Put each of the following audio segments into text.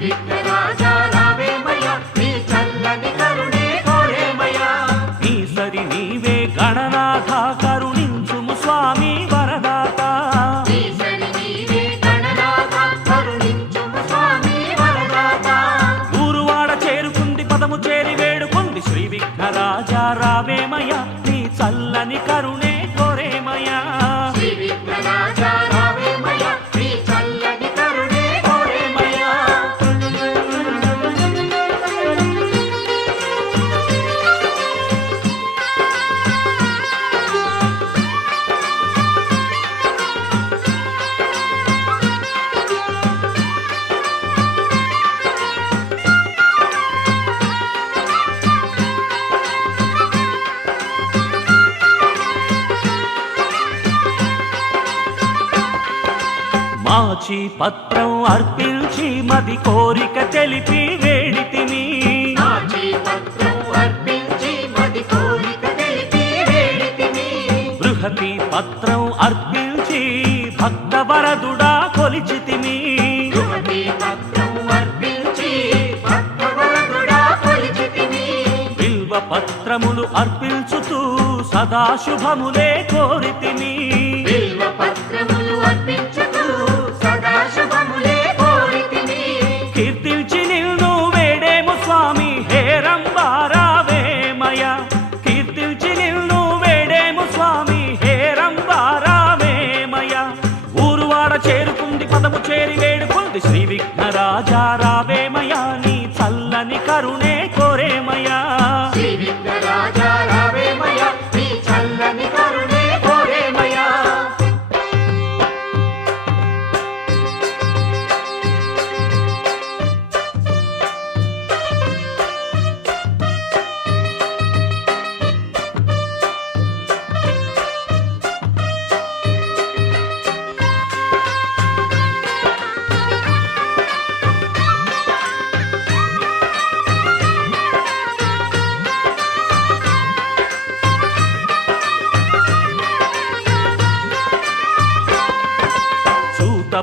విఘ్నరాజా రావేమయ్యా నీ చల్లని కరుణే కోరేమయ్యా నీ సరి నీవే గణనాథ కరుణించుము స్వామి వరదాత నీ సరి నీవే గణనాథ కరుణించుము స్వామి వరదాత ఊరువాడ చేరుకుంది పదము చేరి వేడుకుంది శ్రీ విఘ్నరాజా రావేమయ్యా నీ చల్లని కరుణే కోరేమయ్యా శ్రీ విఘ్నరాజా రావేమయ్యా నీ చల్లని కరుణే కోరేమయ్యా మాచి పత్రం అర్పించి మది కోరిక తెలిపి వేడితిని మాచి పత్రం అర్పించి మది కోరిక తెలిపి వేడితిని బృహతి పత్రం అర్పించి భక్త వరదుడా కొలిచితిని బృహతి పత్రం అర్పించి భక్త వరదుడా కొలిచితిని బిల్వ పత్రములు అర్పించుతూ సదాశుభములే కోరితిని బిల్వ పత్రములు అర్పించుతూ సదాశుభములే కోరితిని కీర్తించి నిన్ను వేడేము స్వామి హేరంబారావేమయ కీర్తించి నిన్ను వేడేము స్వామి హేరంబారావేమయ ఊరువాడ చేరుకుంది పదము చేరి వేడుకుంది శ్రీ విఘ్నరాజా రావేమయ నీ చల్లని కరుణే కోరేమయా శ్రీ విఘ్నరాజా రావేమయ్యా నీ చల్లని కరుణే కోరేమయ్యా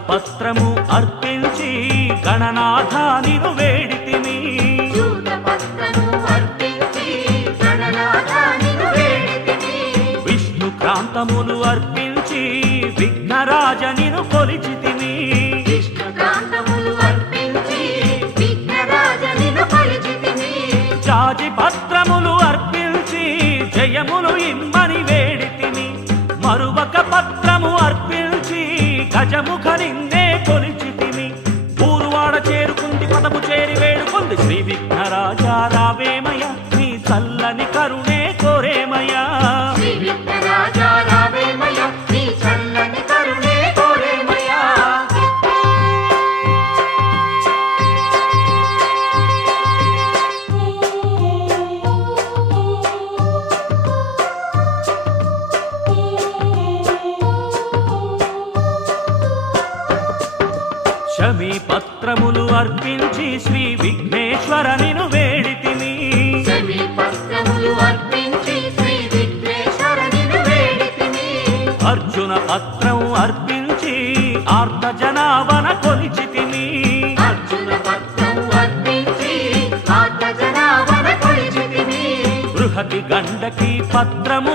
పత్రము అర్పించి గణనాథానిను వేడితిని పత్రము అర్పించి గణనాథానిను వేడితిని విష్ణు క్రాంతములు అర్పించి విఘ్నరాజనిను కొలిచితిని విష్ణుకాంతములు అర్పించి విఘ్నరాజనిను కొలిచితిని జాజి పత్రములు అర్పించి జయములు ఇమ్మని వేడితిని మరువక పత్రము అర్పించి గజముఖ నిన్నే కొలిచితిని ఊరువాడ చేరుకుంది పదము చేరి వేడుకుంది శ్రీ విఘ్నరాజా రావేమయ నీ చల్లని కరుణే కోరేమయా శ్రీ విఘ్నరాజా రావేమయ్యా నీ చల్లని కరుణే కోరేమయ్యా శమీ పత్రములు అర్పించి శ్రీ విఘ్నేశ్వరనిను వేడితిని శమీ పత్రములు అర్పించి శ్రీ విఘ్నేశ్వరనిను వేడితిని అర్జున పత్రం అర్పించి ఆర్త జనావన కొలిచితిని అర్జున పత్రం అర్పించి ఆర్త జనావన కొలిచితిని బృహతి గండకి పత్రము